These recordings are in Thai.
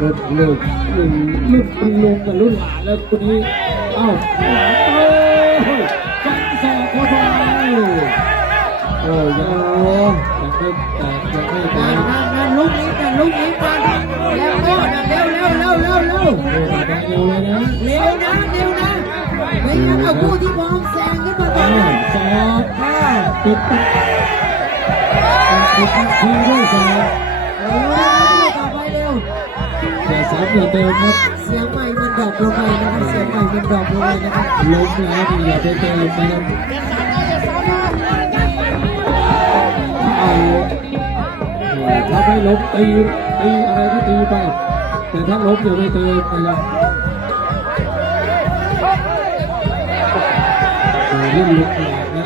รุ่นลูกรุ่นคุณลุงกับรุ่นหลานแล้วคนนี้เอ้าหลานฟันศอกเข้าไปโอ้ยยังไม่แตกยังไม่แตกนั่นลูกนี้กันแล้วก็นะเร็วเลยนะ เร็วเลยนะไม่งั้นเอาคู่ที่มองแซงขึ้นมาก่อนสอบปิดทีด้วยสอบต่อไปเร็วอย่าซ้ำอย่าเติมครับเสียงใหม่มันดรอปลงไปนะครับเสียงใหม่มันดรอปลงไปนะครับล้มแล้วอย่าไปเติมนะครับถ้าไม่ล้มตีอะไรก็ตีไปแต่ถ้าล้มอย่าไปเติมนะครับเรื่องลุกหลานนะ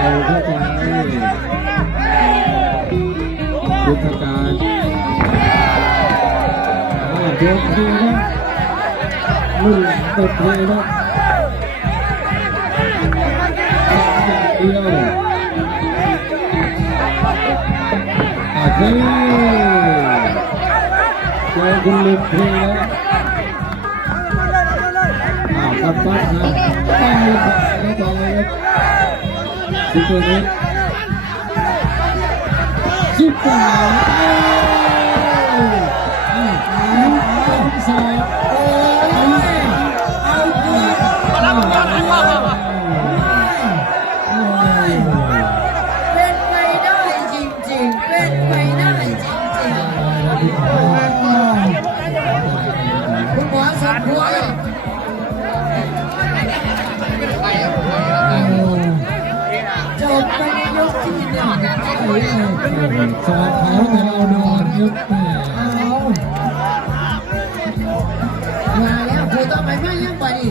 เอาเข้าไปยุทธการเดี๋ยวทีนะรุ่นหลังตบเลยนะเดียวเฮ้ยเจอคุณลุงเทแล้วปัดนะตั้งมือขวาแล้วต่อเลยครับซุปเปอร์เน็ตซุปเปอร์สองเป็นไปได้จริงๆเป็นไปได้จริงๆคุณหมอสมควรจบไปในยกที่หนึ่งสอบเขาแต่เราโดนยุบแม่มาแล้วคือต้องไปไม่ยังไปดิ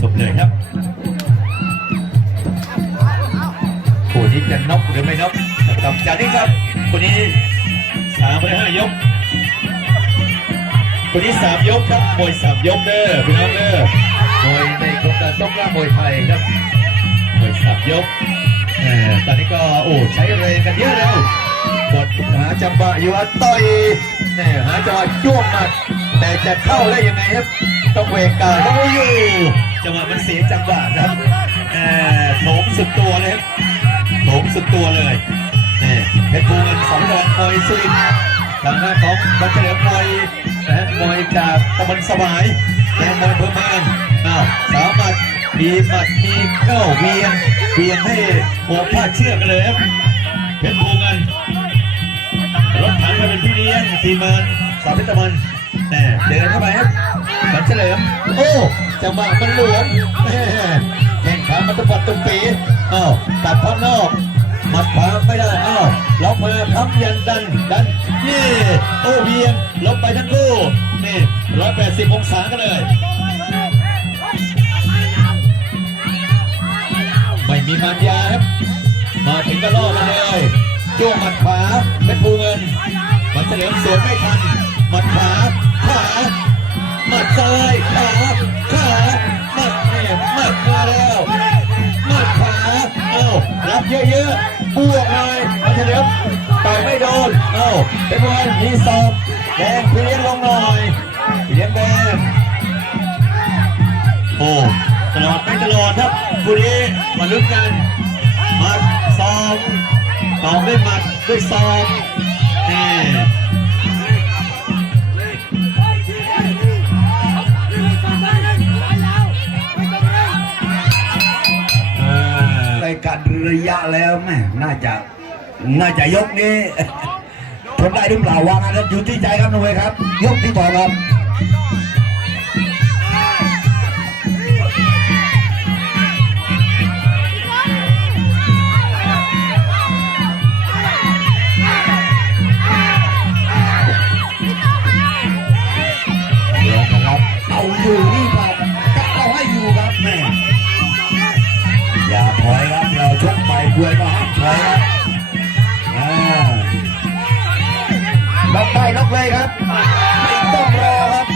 สุดเลยครับผู้ที่จะน็อกหรือไม่น็อกนะครับจากนี้ครับคนนี้3-5 ยกคนนี้3 ยกครับมวย3 ยกเด้อพี่น้องเด้อมวยในโครงการต้องล่ามวยไทยครับมวย3 ยกตอนนี้ก็โอ้ใช้แรงกันเยอะแล้วมวย จังหวะอยู่อันต่อยเนี่ยหาจังหวะจ้วงหมัดแต่จะเข้าได้ยังไงครับต้องเวกการต้องอยู่จังหวะมันเสียจังหวะครับโถมสุดตัวเลยครับโถมสุดตัวเลยนี่เพชรบูเงินสองดอกมวยสุรินทร์ทางหน้าของบัญเฉลิมมวยนะฮะมวยจากตะบนสวายแดงมวยเพิ่มเมืองสามารถมีหมัดมีเข้าเวียงให้หัวพลาดเชื่อกันเลยครับเพชรบูเงินรถถังมาเป็นพี่เลี้ยงทีมงานสาวเพชรตะวันเดินเข้าไปครับบัญเฉลิมโอ้จังหวะมันหลวมแข่งขามันตะปัดตุ้มปีตัดพับนอกหมัดขวาไม่ได้ล็อกมาพับยันดันนี่โอ้เวียงลบไปทั้งคู่นี่180 องศากันเลยไม่มีมารยาครับมาถึงก็ล่อมาเลยจ้วงหมัดขวาเป็นภูเงินมันเฉลิมสวนไม่ทันหมัดขวาหมัดซ้ายขาหมัดหมัดมาแล้วหมัดขวารับเยอะๆบวกเลยมันเฉลิมต่อยไม่โดนเป็นภูเงินมีศอกแดงพี่เลี้ยงลงหน่อยพี่เลี้ยงแดงตลอดไม่ตลอดครับคู่นี้มาลุ้นกันหมัดศอกต่อด้วยหมัดด้วยศอกนี่ในการระยะแล้วแม่น่าจะยกนี้ทนได้หรือเปล่าวางอันนั้นอยู่ที่ใจครับน้องเวครับยกที่ต่อครับเอาอยู่นี่ครับจะเอาให้อยู่ครับแม่อย่าถอยครับเราชกไปกวยก็ห้ามถอยครับล็อกได้ล็อกเลยครับไม่ต้องรอครับ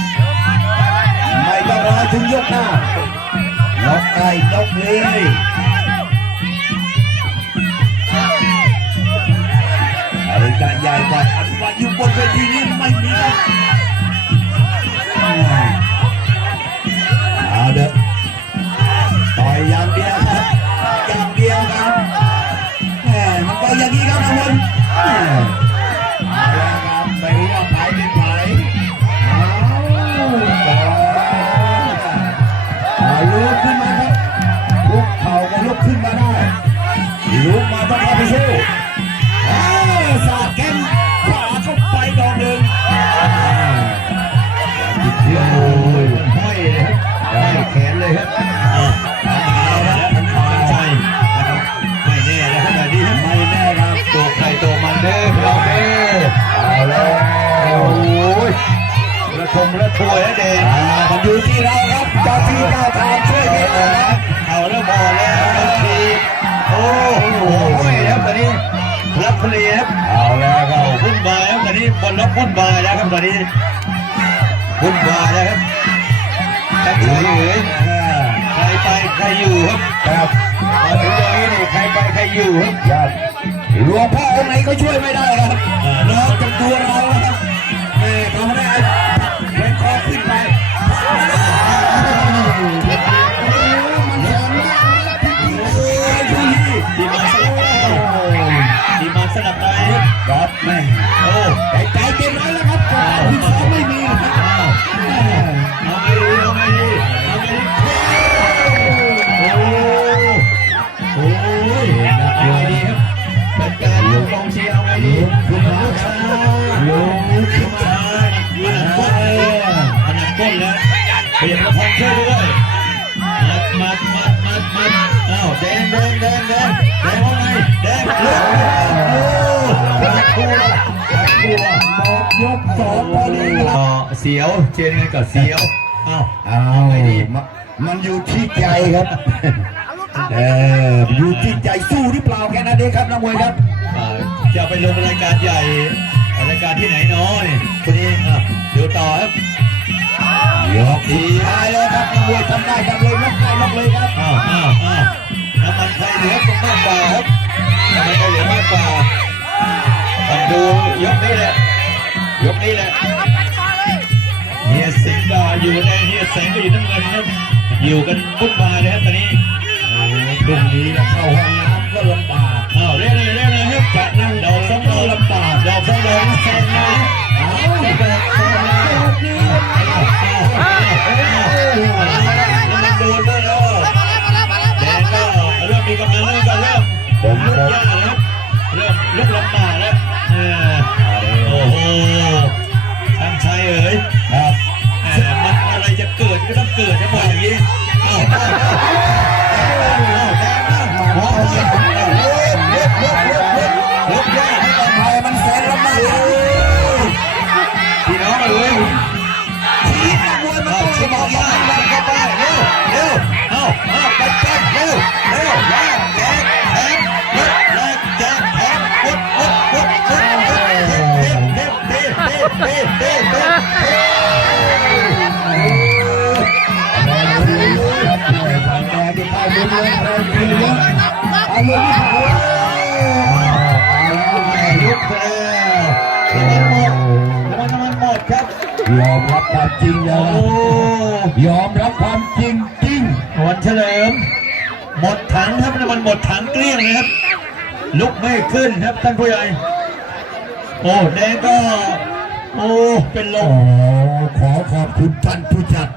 ไม่ต้องรอถึงยกหน้าล็อกได้ล็อกเลยอะไรจะใหญ่กว่าอันว่าอยู่บนเวทีนี้ไม่มีครับเอาเด้อต่อยอย่างเดียวครับอย่างเดียวครับมันก็อย่างนี้ครับทุกคนเอาละครับไม่รู้ว่าไผ่เป็นไผ่ลุกขึ้นมาครับลุกเข่าก็ลุกขึ้นมาได้ลุกมาต้องเข้าไปสู้สาดแข้งขวาเข้าไปดอกหนึ่งโอ้ยมันห้อยเลยครับห้อยแขนเลยครับเอาแล้วใจไม่แน่นะครับแบบนี้ไม่แน่ครับตัวใครตัวมันเด้อเราเด้อเอาแล้วโอ้ยระทมระทวยแล้วเด็กมันอยู่ที่เราครับเจ้าที่เจ้าทางช่วยไม่ได้ครับเอาแล้วพอแล้วทีโอ้โหครับตอนนี้รับเพลียครับเอาแล้วครับวุ่นวายครับตอนนี้บอลล็อกวุ่นวายแล้วครับตอนนี้วุ่นวายแล้วครับจะเฉยเลยใครไปใครอยู่ครับมาถึงตรงนี้นี่ใครไปใครอยู่ครับหลวงพ่อองค์ไหนก็ช่วยไม่ได้ครับนอกจากตัวเราครับทำได้เป็นคอขึ้นไปดีมาสนับได้ครับแม่ใจเต็มร้อยแล้วครับที่สองไม่มีนะครับเอาไม่ดีเอาไม่ดีเอาไม่ดีโอ้ยเอาไม่ดีครับเป็นการลงกองเชียร์เอาไม่ดีคุณมาช้าลงขึ้นช้าอันนั้นก้นแล้วเปลี่ยนละพงช่วยด้วยมัดอ้าวแดงว่าไงแดงลุกหมดยกสองพอดีครับเสียวเชียร์กันกับเสียวเอาไงดีมันอยู่ที่ใจครับอยู่ที่ใจสู้หรือเปล่าแค่นั้นเองครับนักมวยครับจะไปลงรายการใหญ่รายการที่ไหนน้อยคนนี้ดูต่อครับยกทีตายเลยครับนักมวยทำได้ครับเลยล็อกได้ล็อกเลยครับน้ำมันไทยเหลือมากกว่าครับน้ำมันไทยเหลือมากกว่าดู ยกนี้แหละยกนี้แหละเฮียสิงห์ก็อยู่แดงเฮียแสงก็อยู่น้ำเงินครับอยู่กันวุ่นวายเลยครับตอนนี้ พรุ่งนี้เข้าห้องน้ำก็ลำบาก อ้าวเรื่อยๆครับจะนั่งดอกสองดอกลำบากดอกสองดอกแซงมามันโดนด้วยแล้วแดงก็เริ่มมีกำลังแล้วก็เริ่มลุกยากแล้วเริ่มลุกลำบากแล้วโอ้โหช่างชัยเอ๋ย ครับ มันอะไรจะเกิดก็ต้องเกิดทั้งหมดอย่างนี้อ้าวแดงนะหัวลุกยากให้กับ ไทยมันแสนลำบาก พี่น้องเอ๋ย ทีมมวยมันต้อง สมองยากเข้าไปเร็วเอาไปกันเร็วแยกแทงแยกแทงวุดทางแดงที่เข้ามุมเลยเอามือที่ขา ลุกแล้วน้ำมันหมดครับ ยอมรับความจริงแล้ว โอ้ ยอมรับความจริงจริง วันเฉลิมหมดถังครับน้ำมันหมดถังเกลี้ยงเลยครับลุกไม่ขึ้นครับท่านผู้ใหญ่โอ้แดงก็โอ้เป็นล โอ้ ม ขอขอบคุณท่านผู้จัด